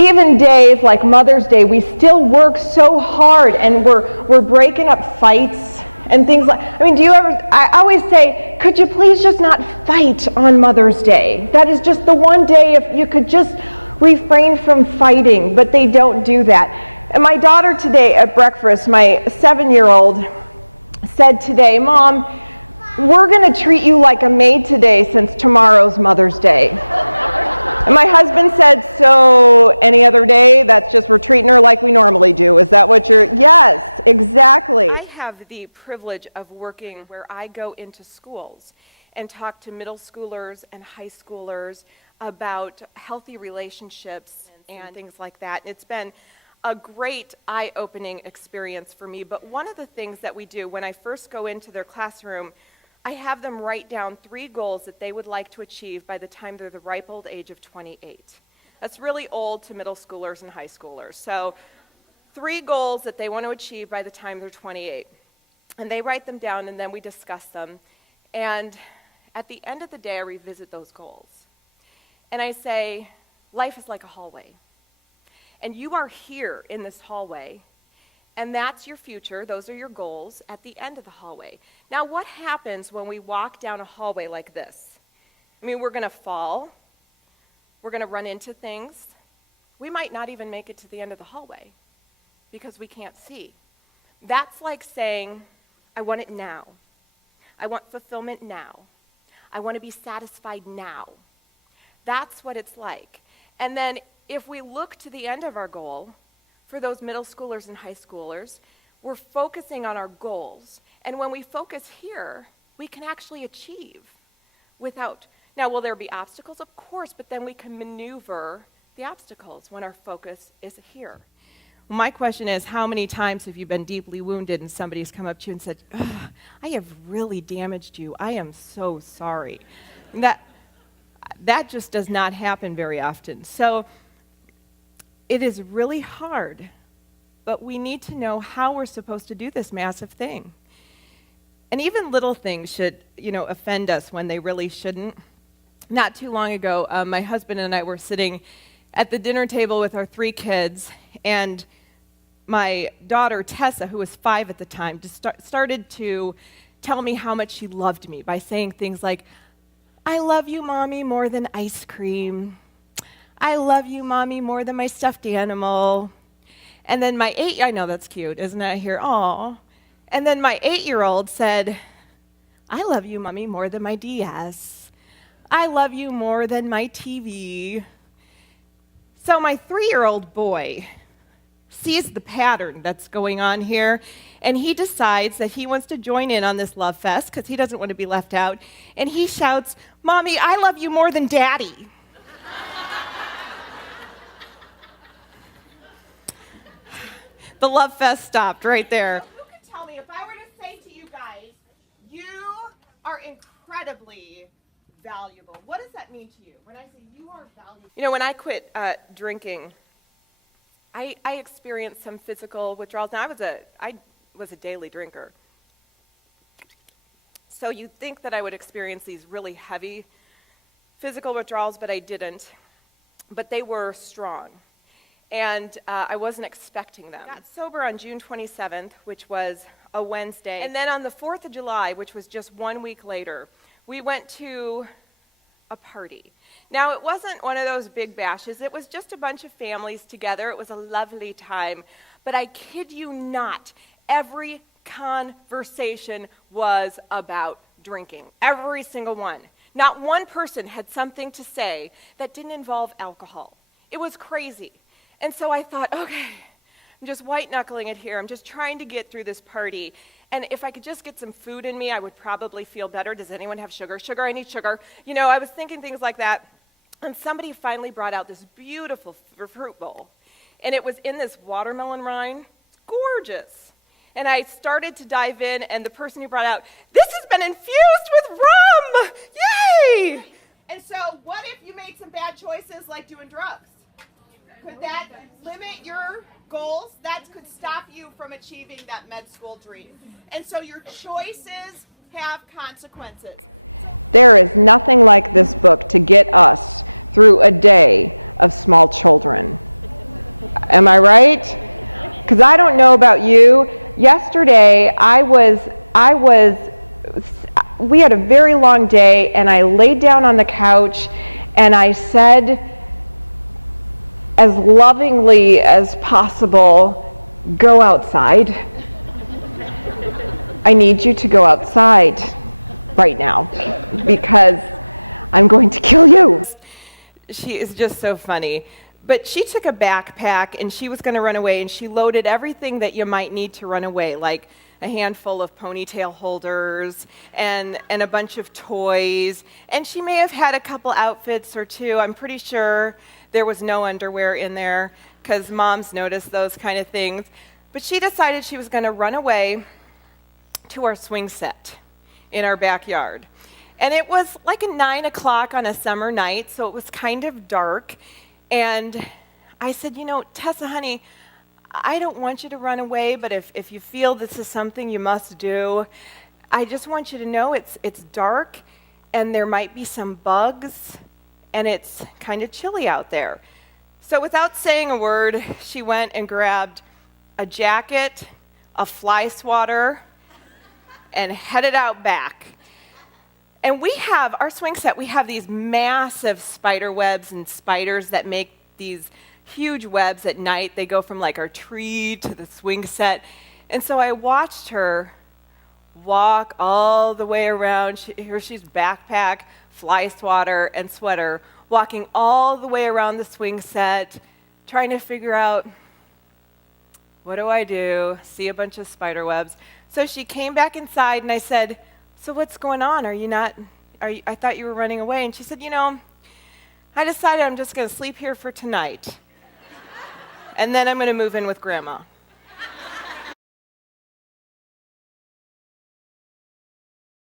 even days like Mother's Day, we still work so hard, and we're breaking up fights and things like, I mean, I always say, could you please just not fight on Mother's Day? That is just the one day if you could just refrain from fighting, but they don't do that. And my daughter today at breakfast, my 7-year-old, said today, Mom, we're going to treat you like a maid today since tomorrow's Mother's Day. And my husband said, so any other day, that's just we're treating her like we normally do. Is that what you're, yes, exactly. I have the privilege of working where I go into schools and talk to middle schoolers and high schoolers about healthy relationships and things like that. It's been a great eye-opening experience for me. But one of the things that we do when I first go into their classroom, I have them write down 3 goals that they would like to achieve by the time they're the ripe old age of 28. That's really old to middle schoolers and high schoolers. So 3 goals that they want to achieve by the time they're 28. And they write them down, and then we discuss them. And at the end of the day, I revisit those goals. And I say, life is like a hallway. And you are here in this hallway. And that's your future. Those are your goals at the end of the hallway. Now, what happens when we walk down a hallway like this? I mean, we're going to fall. We're going to run into things. We might not even make it to the end of the hallway because we can't see. That's like saying, I want it now. I want fulfillment now. I want to be satisfied now. That's what it's like. And then if we look to the end of our goal, for those middle schoolers and high schoolers, we're focusing on our goals. And when we focus here, we can actually achieve without. Now, will there be obstacles? Of course, but then we can maneuver the obstacles when our focus is here. Well, my question is, how many times have you been deeply wounded and somebody's come up to you and said, I have really damaged you. I am so sorry. And that just does not happen very often. So it is really hard, but we need to know how we're supposed to do this massive thing. And even little things should, offend us when they really shouldn't. Not too long ago, my husband and I were sitting at the dinner table with our 3 kids, and my daughter, Tessa, who was 5 at the time, just started to tell me how much she loved me by saying things like, I love you, Mommy, more than ice cream. I love you, Mommy, more than my stuffed animal. And then I know that's cute, isn't it? I hear, aw. And then my 8-year-old said, I love you, Mommy, more than my DS. I love you more than my TV. So my 3-year-old boy sees the pattern that's going on here, and he decides that he wants to join in on this love fest because he doesn't want to be left out. And he shouts, Mommy, I love you more than Daddy. The love fest stopped right there. Who can tell me, if I were to say to you guys, you are incredibly valuable, what does that mean to you? When I say you are valuable. When I quit drinking, I experienced some physical withdrawals. Now, I was a daily drinker. So you'd think that I would experience these really heavy physical withdrawals, but I didn't. But they were strong. And I wasn't expecting them. I got sober on June 27th, which was a Wednesday. And then on the 4th of July, which was just 1 week later, we went to a party. Now, it wasn't one of those big bashes. It was just a bunch of families together. It was a lovely time. But I kid you not, every conversation was about drinking. Every single one. Not one person had something to say that didn't involve alcohol. It was crazy. And so I thought, okay, I'm just white-knuckling it here. I'm just trying to get through this party. And if I could just get some food in me, I would probably feel better. Does anyone have sugar? Sugar, I need sugar. I was thinking things like that. And somebody finally brought out this beautiful fruit bowl. And it was in this watermelon rind. It's gorgeous. And I started to dive in, and the person who brought out, this has been infused with rum! Yay! And so what if you made some bad choices like doing drugs? Could that limit your goals? That could stop you from achieving that med school dream. And so your choices have consequences. There is nothing like this book to get us through a day of small children. Am I right? Because I don't know about you. Yesterday, we had a very long day, and I laid down on the couch, and I said, as lovingly as possible, go outside. I need you to go outside right now, because I'm going to kill you. She is just so funny. But she took a backpack and she was going to run away, and she loaded everything that you might need to run away, like a handful of ponytail holders and a bunch of toys. And she may have had a couple outfits or two. I'm pretty sure there was no underwear in there because moms notice those kind of things. But she decided she was going to run away to our swing set in our backyard. And it was like 9 o'clock on a summer night, so it was kind of dark. And I said, Tessa, honey, I don't want you to run away, but if you feel this is something you must do, I just want you to know it's dark, and there might be some bugs, and it's kind of chilly out there. So without saying a word, she went and grabbed a jacket, a fly swatter, and headed out back. And we have, our swing set, we have these massive spider webs and spiders that make these huge webs at night. They go from like our tree to the swing set. And so I watched her walk all the way around. Here she's backpack, fly swatter, and sweater, walking all the way around the swing set, trying to figure out, what do I do? See a bunch of spider webs. So she came back inside, and I said, so what's going on? I thought you were running away. And she said, I decided I'm just going to sleep here for tonight. And then I'm going to move in with Grandma.